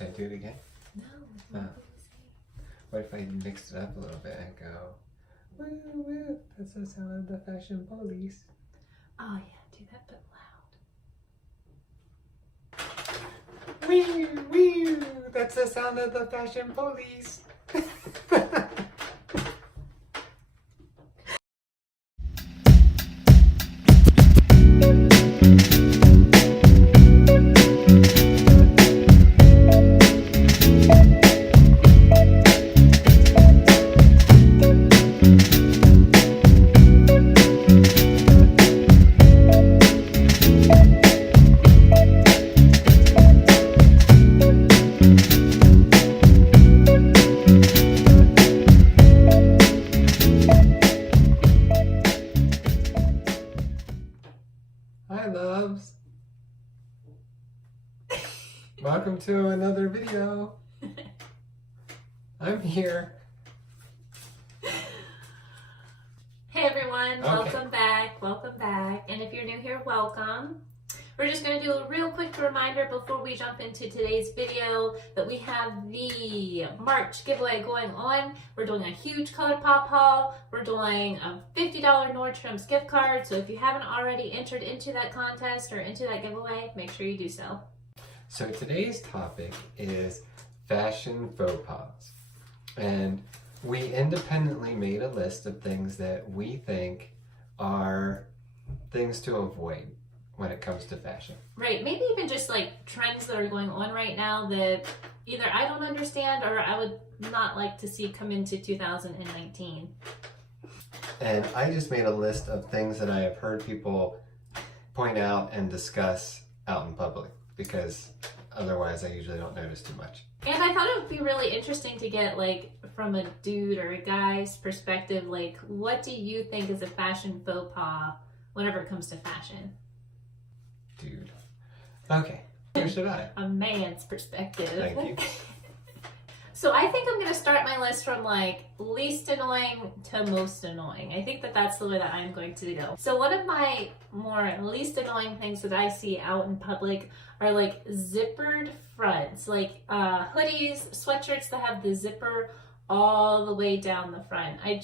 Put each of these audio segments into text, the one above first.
Should I do it again? No. What if I mix it up a little bit and go, woo-woo, that's the sound of the fashion police. Oh yeah, do that but loud. Wee, wee, that's the sound of the fashion police. Hi loves! Welcome to another video. I'm here. Hey everyone, welcome back. And if you're new here, welcome. We're just going to do a real quick reminder before we jump into today's video that we have the March giveaway going on. We're doing a huge ColourPop haul. We're doing a $50 Nordstrom's gift card. So if you haven't already entered into that contest or into that giveaway, make sure you do so. So today's topic is fashion faux pas. And we independently made a list of things that we think are things to avoid when it comes to fashion. Right, maybe even just like trends that are going on right now that either I don't understand or I would not like to see come into 2019. And I just made a list of things that I have heard people point out and discuss out in public because otherwise I usually don't notice too much. And I thought it would be really interesting to get like from a dude or a guy's perspective, like what do you think is a fashion faux pas whenever it comes to fashion? Dude. Okay, who should I? A man's perspective. Thank you. So I think I'm going to start my list from like least annoying to most annoying. I think that that's the way that I'm going to go. So one of my more least annoying things that I see out in public are like zippered fronts, like hoodies, sweatshirts that have the zipper all the way down the front. I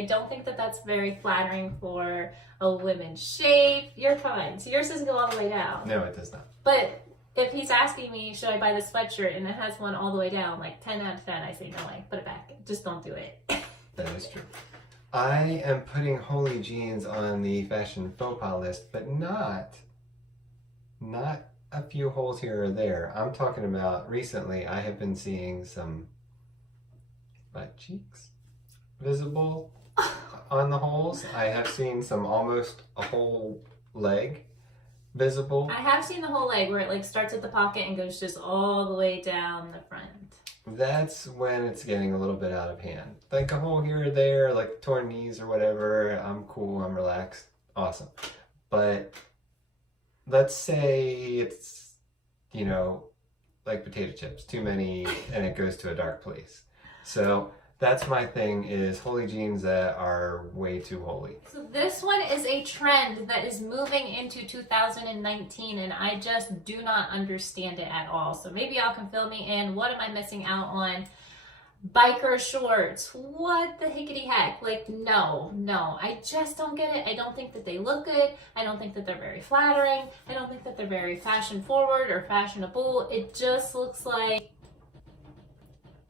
don't think that that's very flattering for a woman's shape. You're fine. So yours doesn't go all the way down. No, it does not. But if he's asking me, should I buy this sweatshirt and it has one all the way down, like 10 out of 10, I say no way. Put it back. Just don't do it. That is true. I am putting holy jeans on the fashion faux pas list, but not a few holes here or there. I'm talking about recently I have been seeing some butt cheeks visible on the holes. I have seen some almost a whole leg visible. I have seen the whole leg where it like starts at the pocket and goes just all the way down the front. That's when it's getting a little bit out of hand. Like a hole here or there, like torn knees or whatever. I'm cool, I'm relaxed, awesome. But let's say it's, you know, like potato chips, too many and it goes to a dark place. So that's my thing, is holy jeans that are way too holy. So this one is a trend that is moving into 2019 and I just do not understand it at all. So maybe y'all can fill me in. What am I missing out on? Biker shorts. What the hickety heck? Like, no, I just don't get it. I don't think that they look good. I don't think that they're very flattering. I don't think that they're very fashion forward or fashionable. It just looks like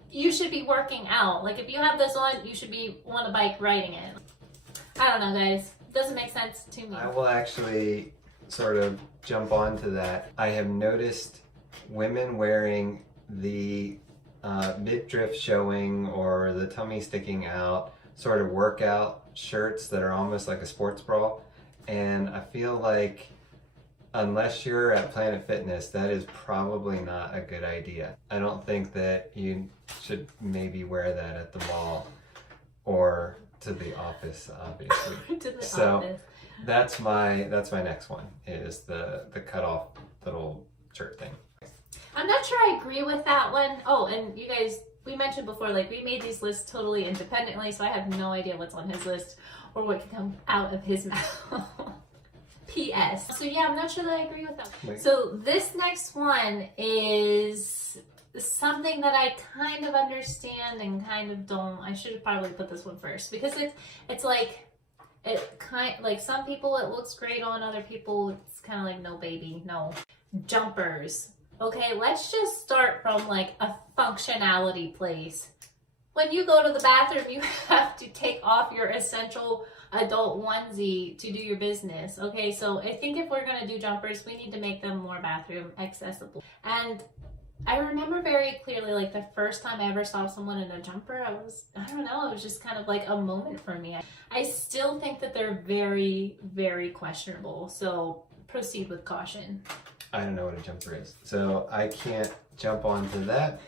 you should be working out. Like if you have this on, you should be on a bike riding it. I don't know, guys. Doesn't make sense to me. I will actually sort of jump onto that. I have noticed women wearing the midriff showing or the tummy sticking out sort of workout shirts that are almost like a sports bra. And I feel like unless you're at Planet Fitness, that is probably not a good idea. I don't think that you should maybe wear that at the mall or to the office, obviously. To the so office. that's my next one, is the cut off little shirt thing. I'm not sure I agree with that one. Oh, and you guys, we mentioned before, like we made these lists totally independently, so I have no idea what's on his list or what can come out of his mouth. P.S. So yeah, I'm not sure that I agree with that. Wait. So this next one is something that I kind of understand and kind of don't. I should have probably put this one first because it's like some people it looks great on, other people it's kind of like no baby, no. Jumpers. Okay, let's just start from like a functionality place. When you go to the bathroom, you have to take off your essential adult onesie to do your business. Okay, so I think if we're gonna do jumpers, we need to make them more bathroom accessible. And I remember very clearly, like the first time I ever saw someone in a jumper, I don't know, it was just kind of like a moment for me. I still think that they're very, very questionable. So proceed with caution. I don't know what a jumper is, so I can't jump onto that.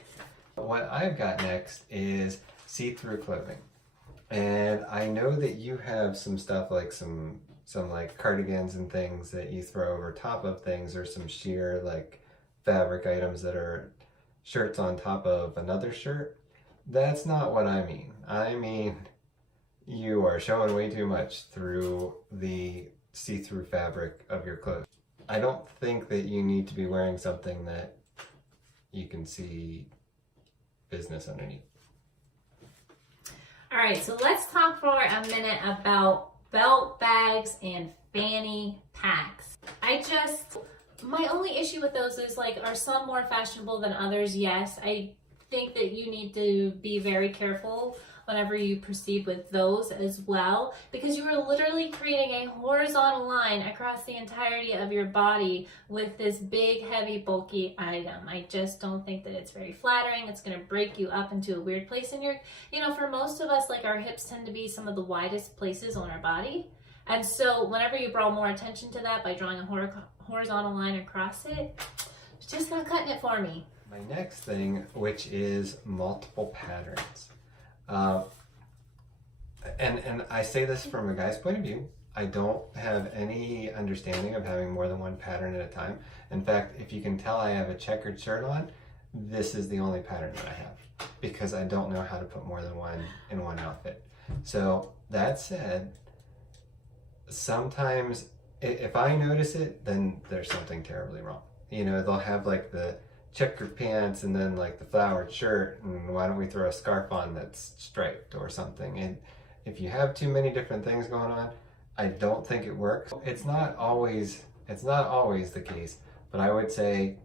What I've got next is see-through clothing. And I know that you have some stuff like some like cardigans and things that you throw over top of things, or some sheer like fabric items that are shirts on top of another shirt. That's not what I mean. I mean, you are showing way too much through the see-through fabric of your clothes. I don't think that you need to be wearing something that you can see business underneath. All right, so let's talk for a minute about belt bags and fanny packs. My only issue with those is like, are some more fashionable than others? Yes, I think that you need to be very careful whenever you proceed with those as well, because you are literally creating a horizontal line across the entirety of your body with this big, heavy, bulky item. I just don't think that it's very flattering. It's gonna break you up into a weird place. And for most of us, like our hips tend to be some of the widest places on our body. And so whenever you draw more attention to that by drawing a horizontal line across it, it's just not cutting it for me. My next thing, which is multiple patterns. And I say this from a guy's point of view. I don't have any understanding of having more than one pattern at a time. In fact, if you can tell I have a checkered shirt on, this is the only pattern that I have, because I don't know how to put more than one in one outfit. So that said, sometimes if I notice it, then there's something terribly wrong. You know, they'll have like the checkered pants and then like the flowered shirt, and why don't we throw a scarf on that's striped or something? And if you have too many different things going on, I don't think it works. It's not always the case, but I would say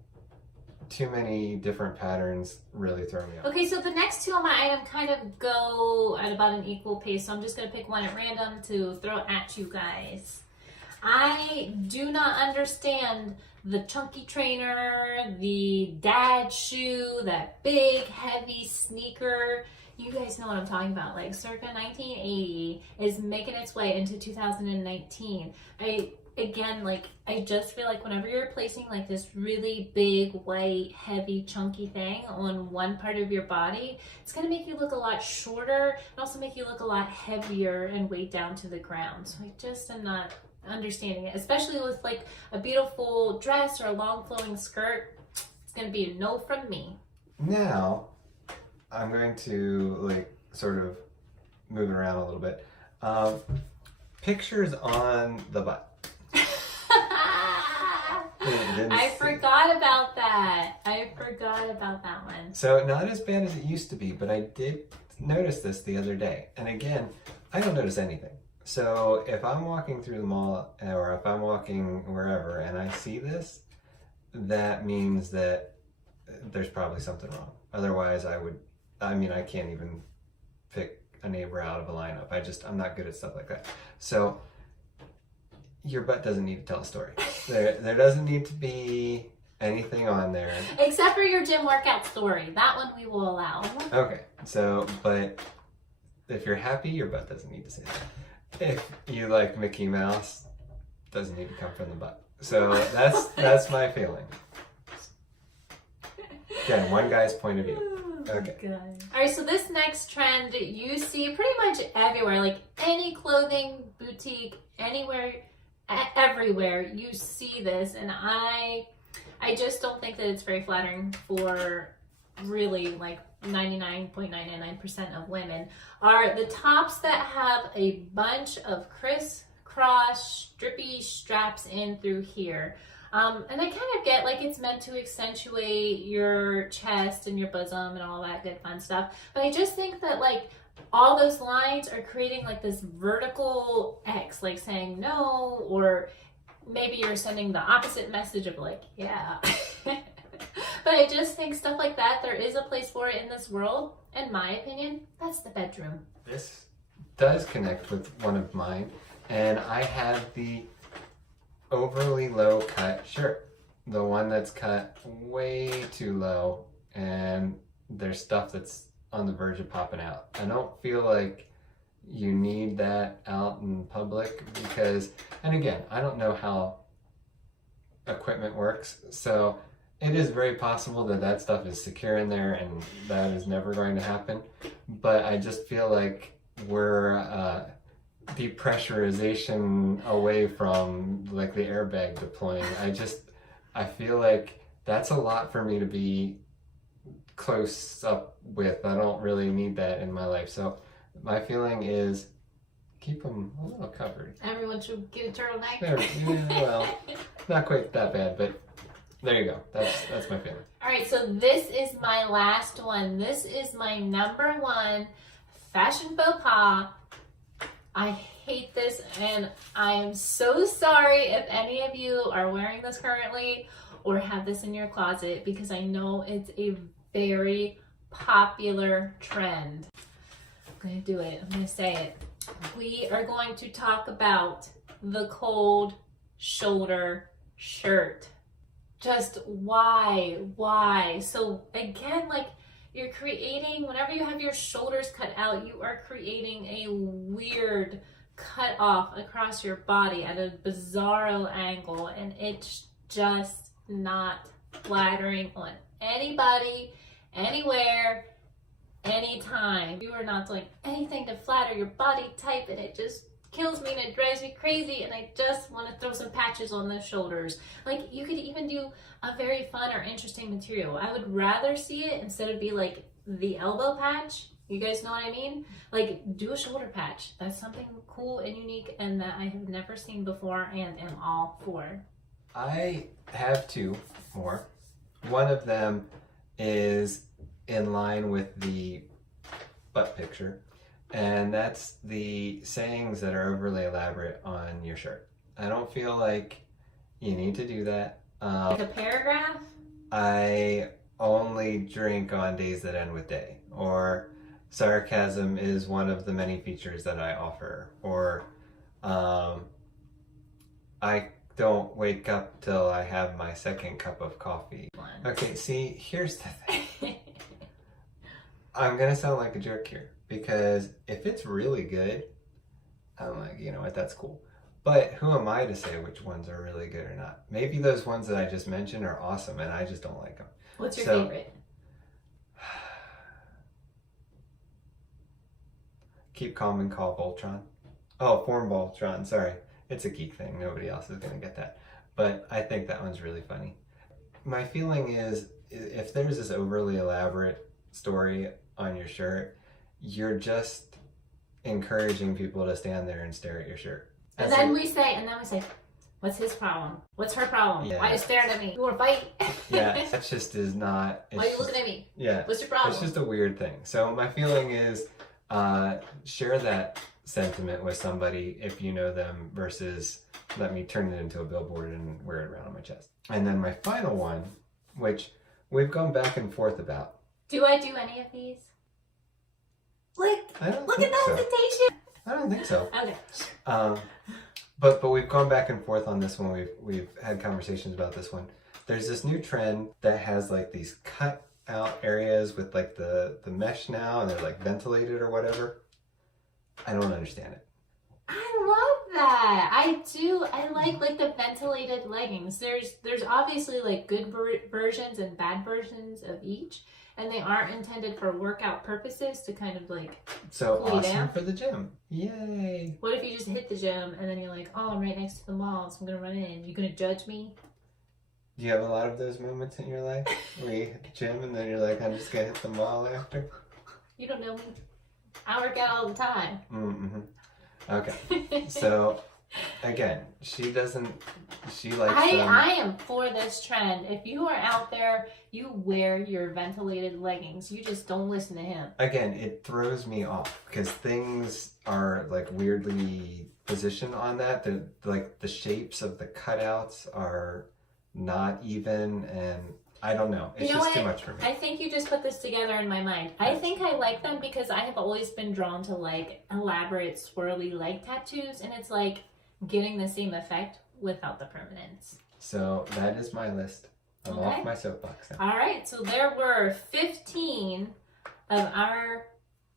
too many different patterns really throw me off. Okay, so the next two on my item kind of go at about an equal pace, so I'm just gonna pick one at random to throw at you guys. I do not understand the chunky trainer, the dad shoe, that big heavy sneaker. You guys know what I'm talking about. Like circa 1980 is making its way into 2019. I just feel like whenever you're placing like this really big, white, heavy, chunky thing on one part of your body, it's gonna make you look a lot shorter and also make you look a lot heavier and weighed down to the ground. So I just am not understanding it, especially with like a beautiful dress or a long flowing skirt. It's gonna be a no from me. Now I'm going to like sort of move it around a little bit. Pictures on the butt. I forgot about that. I forgot about that one. So not as bad as it used to be, but I did notice this the other day. And again, I don't notice anything. So if I'm walking through the mall or if I'm walking wherever and I see this, that means that there's probably something wrong. Otherwise I can't even pick a neighbor out of a lineup. I'm not good at stuff like that. So your butt doesn't need to tell a story. There doesn't need to be anything on there. Except for your gym workout story. That one we will allow. Okay, so, but if you're happy, your butt doesn't need to say that. If you like Mickey Mouse, doesn't need to come from the butt. So that's my feeling. Again, one guy's point of view. Okay. God. All right, so this next trend you see pretty much everywhere, like any clothing boutique, anywhere, everywhere you see this, and I just don't think that it's very flattering for really like 99.999% of women, are the tops that have a bunch of crisscross strippy straps in through here. And I kind of get like it's meant to accentuate your chest and your bosom and all that good fun stuff. But I just think that like all those lines are creating like this vertical X, like saying no, or maybe you're sending the opposite message of like, yeah. But I just think stuff like that, there is a place for it in this world. In my opinion, that's the bedroom. This does connect with one of mine, and I have the overly low cut shirt. The one that's cut way too low, and there's stuff that's on the verge of popping out. I don't feel like you need that out in public because, and again, I don't know how equipment works, so it is very possible that that stuff is secure in there and that is never going to happen. But I just feel like we're depressurization away from like the airbag deploying. I feel like that's a lot for me to be close up with. I don't really need that in my life. So my feeling is keep them a little covered. Everyone should get a turtleneck. Yeah, well, not quite that bad, but there you go. That's my feeling. All right, so this is my last one. This is my number one fashion faux pas. I hate this, and I am so sorry if any of you are wearing this currently or have this in your closet, because I know it's a very popular trend. I'm going to do it. I'm going to say it. We are going to talk about the cold shoulder shirt. Just why? So again, like you're creating, whenever you have your shoulders cut out, you are creating a weird cut off across your body at a bizarro angle, and it's just not flattering on anybody, anywhere, anytime. You are not doing anything to flatter your body type, and it just kills me and it drives me crazy, and I just want to throw some patches on those shoulders. Like you could even do a very fun or interesting material. I would rather see it instead of be like the elbow patch. You guys know what I mean? Like do a shoulder patch. That's something cool and unique and that I have never seen before and am all for. I have two more. One of them is in line with the butt picture. And that's the sayings that are overly elaborate on your shirt. I don't feel like you need to do that. Like a paragraph? I only drink on days that end with day. Or sarcasm is one of the many features that I offer. Or I don't wake up till I have my second cup of coffee. Okay, see, here's the thing. I'm gonna sound like a jerk here. Because if it's really good, I'm like, you know what, that's cool. But who am I to say which ones are really good or not? Maybe those ones that I just mentioned are awesome and I just don't like them. What's your favorite? Keep calm and call Voltron. Oh, form Voltron, sorry. It's a geek thing. Nobody else is going to get that. But I think that one's really funny. My feeling is if there's this overly elaborate story on your shirt, you're just encouraging people to stand there and stare at your shirt. And then we say, what's his problem? What's her problem? Yeah. Why are you staring at me? You want to fight? Yeah, that just is not... Why are you looking at me? Yeah. What's your problem? It's just a weird thing. So my feeling is share that sentiment with somebody if you know them versus let me turn it into a billboard and wear it around on my chest. And then my final one, which we've gone back and forth about. Do I do any of these? Look at the hesitation. I don't think so. Okay. But we've gone back and forth on this one. We've had conversations about this one. There's this new trend that has like these cut out areas with like the mesh now, and they're like ventilated or whatever. I don't understand it. I love that. I do. I like the ventilated leggings. There's obviously like good versions and bad versions of each. And they aren't intended for workout purposes to kind of like so cool awesome down. For the gym. Yay. What if you just hit the gym and then you're like, oh, I'm right next to the mall, so I'm going to run in. You going to judge me? Do you have a lot of those moments in your life where you hit the gym and then you're like, I'm just going to hit the mall after? You don't know me. I work out all the time. Mm-hmm. Okay. So again, she likes them. I am for this trend. If you are out there, you wear your ventilated leggings. You just don't listen to him. Again, it throws me off because things are like weirdly positioned on that. The shapes of the cutouts are not even, and I don't know. It's just too much for me. I think you just put this together in my mind. I think I like them because I have always been drawn to like elaborate swirly leg tattoos, and it's like getting the same effect without the permanence. So that is my list. I'm off my soapbox now. All right, so there were 15 of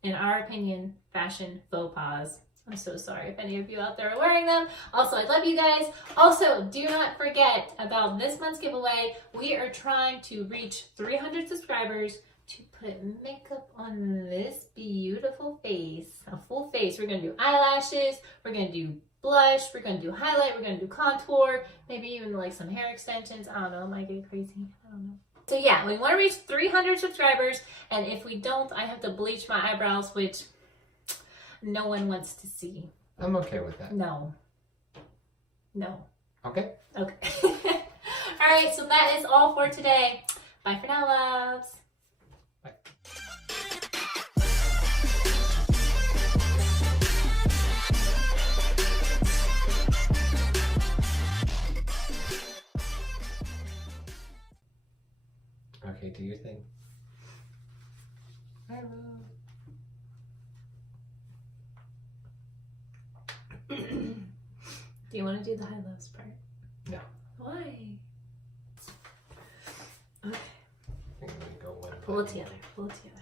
in our opinion, fashion faux pas. I'm so sorry if any of you out there are wearing them. Also, I love you guys. Also, do not forget about this month's giveaway. We are trying to reach 300 subscribers to put makeup on this beautiful face. A full face. We're going to do eyelashes. We're going to do blush. We're going to do highlight. We're going to do contour. Maybe even like some hair extensions. I don't know. It might get crazy. I don't know. So yeah, we want to reach 300 subscribers. And if we don't, I have to bleach my eyebrows, which no one wants to see. I'm okay with that. No. Okay. All right, so that is all for today. Bye for now, loves. Bye. Okay, do your thing. Bye, love. Do you want to do the high lows part? No. Why? Okay. I think I'm gonna go one. Pull it together. Pull it together.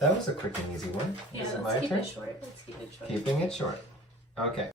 That was a quick and easy one. Yeah, Is it let's my keep turn? it short. Let's keep it short. Keeping it short. Okay.